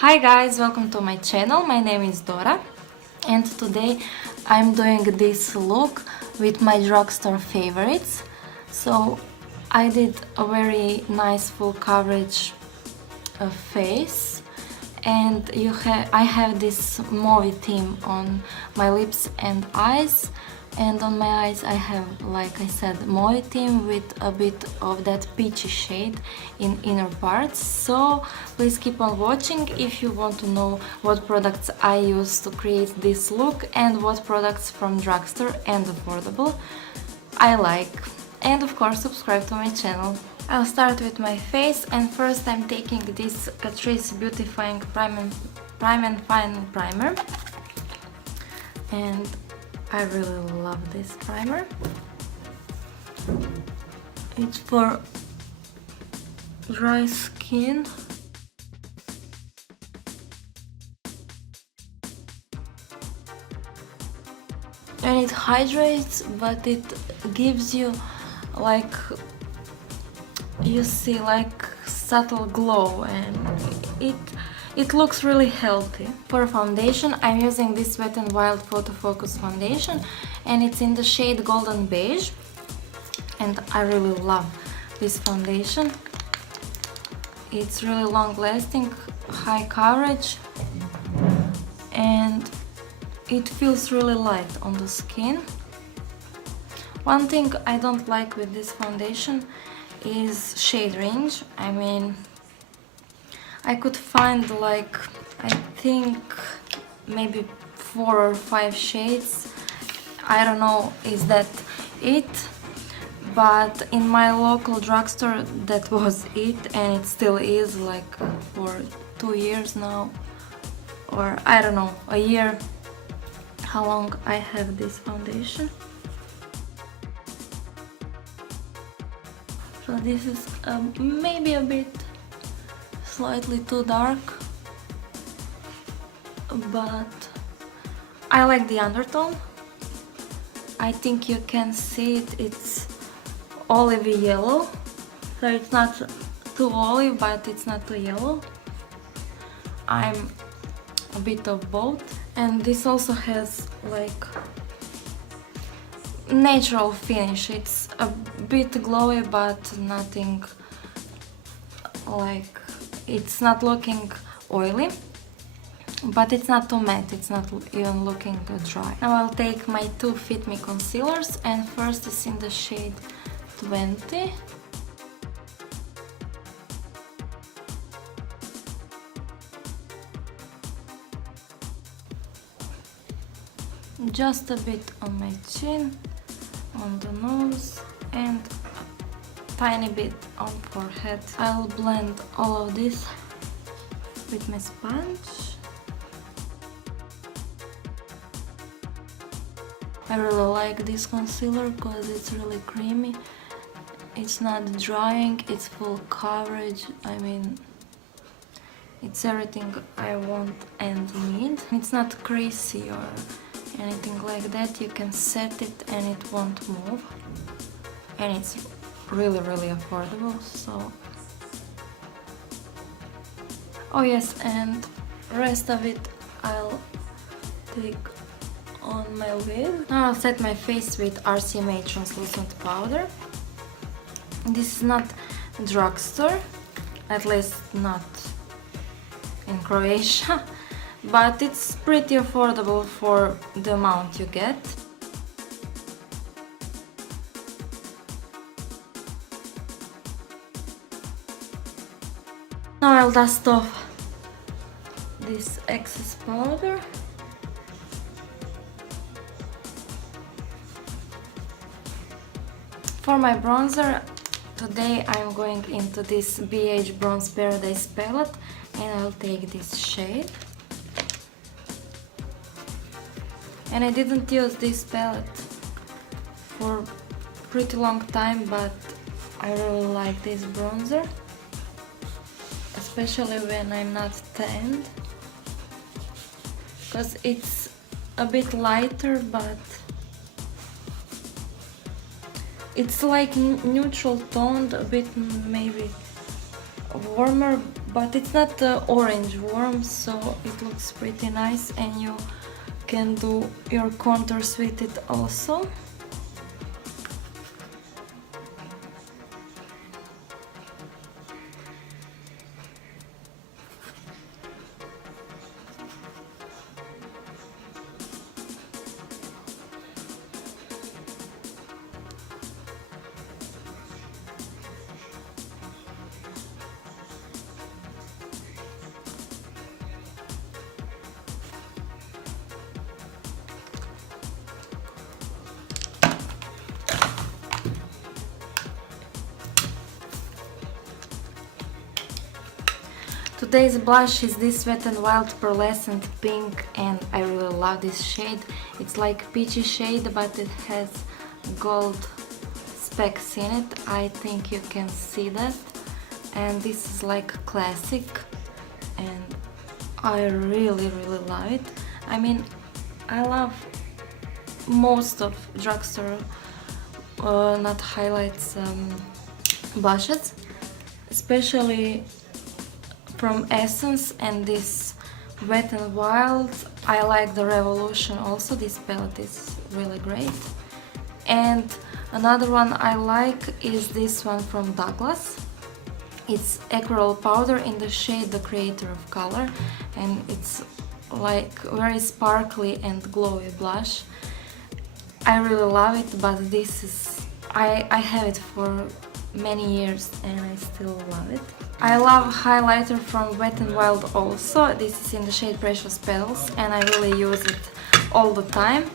Hi guys, welcome to my channel. My name is Dora and today I'm doing this look with my drugstore favorites. So I did a very nice full coverage face, and I have this mauve theme on my lips and eyes, and on my eyes I have, like I said, mauve theme with a bit of that peachy shade in inner parts. So please keep on watching if you want to know what products I use to create this look and what products from drugstore and affordable I like. And of course subscribe to my channel. I'll start with my face, and first I'm taking this Catrice Beautifying Prime and Fine Primer, and I really love this primer. It's for dry skin. And it hydrates, but it gives you, like, you see, like subtle glow, and it looks really healthy. For foundation I'm using this Wet n Wild Photo Focus foundation, and it's in the shade Golden Beige, and I really love this foundation. It's really long lasting, high coverage, and it feels really light on the skin. One thing I don't like with this foundation is shade range. I mean, I could find, like, I think maybe 4 or 5 shades. I don't know, is that it? But in my local drugstore that was it, and it still is, like, for 2 years now, or I don't know, a year, how long I have this foundation. So this is maybe a bit slightly too dark, but I like the undertone. I think you can see it, it's olivey yellow, so it's not too olive, but it's not too yellow. I'm a bit of both, and this also has, like, natural finish. It's a bit glowy, but nothing, like, it's not looking oily, but it's not too matte, it's not even looking dry. Now I'll take my two Fit Me concealers, and first is in the shade 20. Just a bit on my chin, on the nose, and a tiny bit on forehead. I'll blend all of this with my sponge. I really like this concealer because it's really creamy. It's not drying, it's full coverage. I mean, it's everything I want and need. It's not creasy or anything like that. You can set it and it won't move, and it's really affordable. So, oh yes, and rest of it I'll take on my lid. Now I'll set my face with RCMA translucent powder. This is not drugstore, at least not in Croatia, but it's pretty affordable for the amount you get. Now I'll dust off this excess powder. For my bronzer, today I'm going into this BH Bronze Paradise palette, and I'll take this shade. And I didn't use this palette for pretty long time, but I really like this bronzer, especially when I'm not tanned, because it's a bit lighter, but it's like neutral toned, a bit maybe warmer, but it's not orange warm, so it looks pretty nice, and you can do your contours with it also. Today's blush is this Wet n Wild pearlescent pink, and I really love this shade. It's like peachy shade, but it has gold specks in it. I think you can see that. And this is like classic, and I really love it. I mean, I love most of Drugstore not highlights blushes, especially from Essence and this Wet n Wild. I like the Revolution also. This palette is really great. And another one I like is this one from Douglas. It's Emerald Powder in the shade The Creator of Color, and it's like very sparkly and glowy blush. I really love it, but this is I have it for many years and I still love it. I love highlighter from Wet n Wild also. This is in the shade Precious Petals, and I really use it all the time.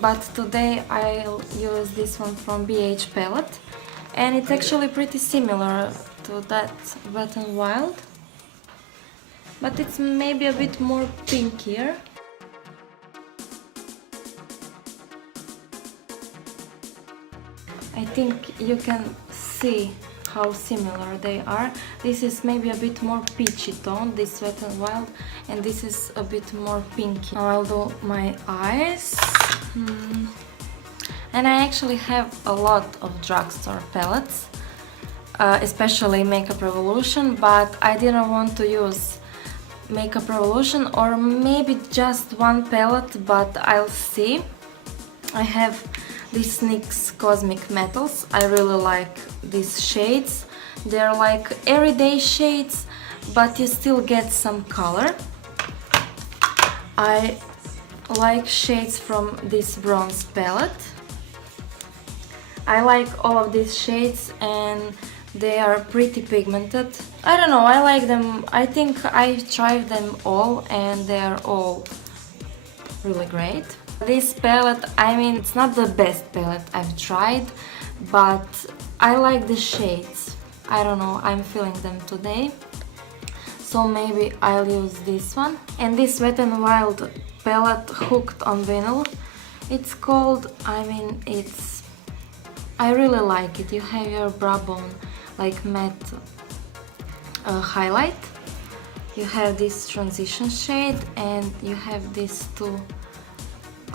But today I'll use this one from BH palette, and it's actually pretty similar to that Wet n Wild, but it's maybe a bit more pinkier. I think you can see how similar they are. This is maybe a bit more peachy tone, this Wet n Wild, and this is a bit more pinky. Now I'll do my eyes. And I actually have a lot of Drugstore palettes, especially Makeup Revolution, but I didn't want to use Makeup Revolution, or maybe just one palette, but I'll see. I have these Nyx Cosmic Metals. I really like these shades. They're like everyday shades, but you still get some color. I like shades from this bronze palette. I like all of these shades, and they are pretty pigmented. I don't know, I like them. I think I've tried them all, and they are all really great. This palette, I mean, it's not the best palette I've tried, but I like the shades. I don't know, I'm feeling them today, so maybe I'll use this one. And this Wet n Wild palette, Hooked on Vinyl, it's called. I mean, I really like it. You have your brow bone like matte highlight, you have this transition shade, and you have these two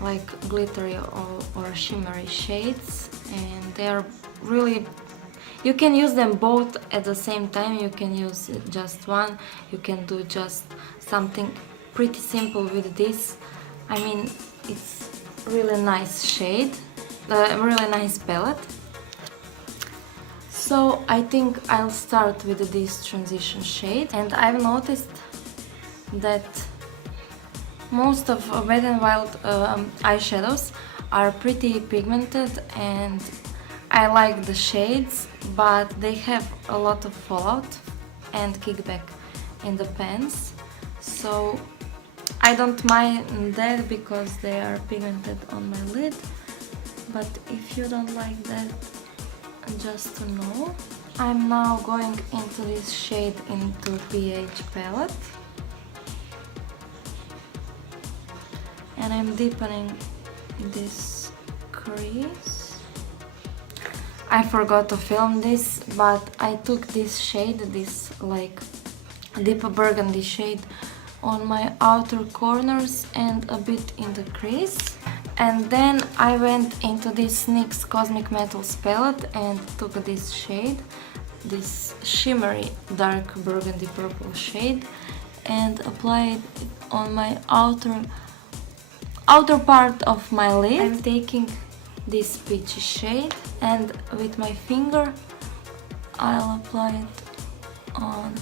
like glittery or shimmery shades, and they are really, you can use them both at the same time. You can use just one, you can do just something pretty simple with this. I mean, it's really nice shade, really nice palette. So I think I'll start with this transition shade, and I've noticed that most of Wet n Wild eyeshadows are pretty pigmented, and I like the shades, but they have a lot of fallout and kickback in the pens, so I don't mind that because they are pigmented on my lid. But if you don't like that, just to know. I'm now going into this shade into BH palette, and I'm deepening this crease. I forgot to film this, but I took this shade, this like deep burgundy shade, on my outer corners and a bit in the crease. And then I went into this NYX Cosmic Metals palette and took this shade this shimmery dark burgundy purple shade and apply it on my outer part of my lid. I'm taking this peachy shade and with my finger I'll apply it on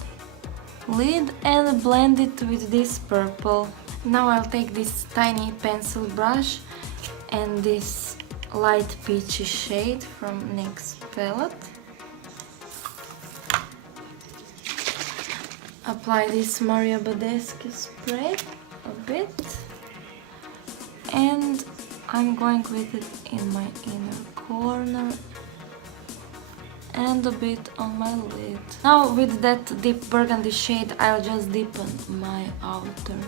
lid and blend it with this purple. Now I'll take this tiny pencil brush and this light peachy shade from NYX palette. Apply this Maria Badescu spray a bit and I'm going with it in my inner corner and a bit on my lid. Now with that deep burgundy shade I'll just deepen my outer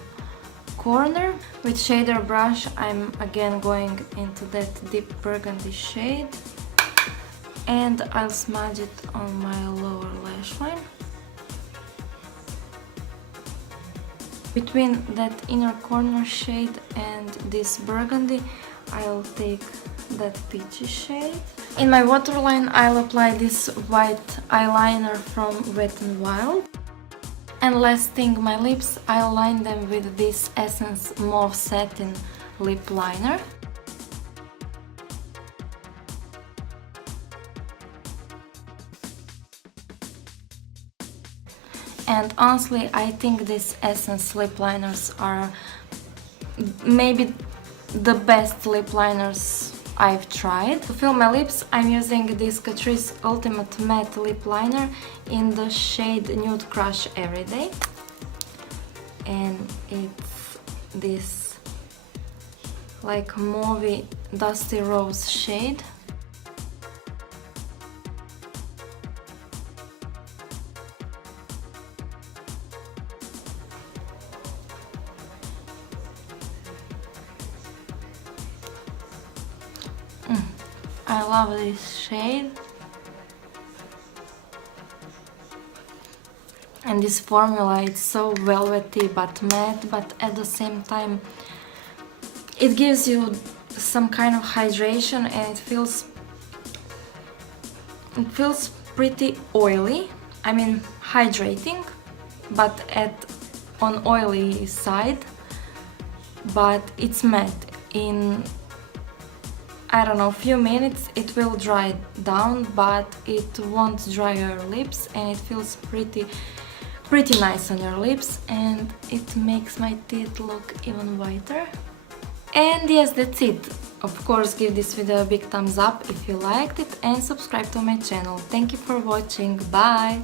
corner. With shader brush I'm again going into that deep burgundy shade and I'll smudge it on my lower lash line. Between that inner corner shade and this burgundy I'll take that peachy shade. In my waterline I'll apply this white eyeliner from Wet n Wild. And last thing, my lips, I'll line them with this Essence Mauve Satin Lip Liner. And honestly, I think these Essence lip liners are maybe the best lip liners I've tried. To fill my lips, I'm using this Catrice Ultimate Matte Lip Liner in the shade Nude Crush Everyday. And it's this like mauve dusty rose shade. I love this shade, and this formula, it's so velvety but matte, but at the same time it gives you some kind of hydration and it feels pretty oily. I mean hydrating, but on oily side, but it's matte. In I don't know, few minutes it will dry down, but it won't dry your lips and it feels pretty nice on your lips and it makes my teeth look even whiter. And yes, that's it. Of course, give this video a big thumbs up if you liked it and subscribe to my channel. Thank you for watching. Bye!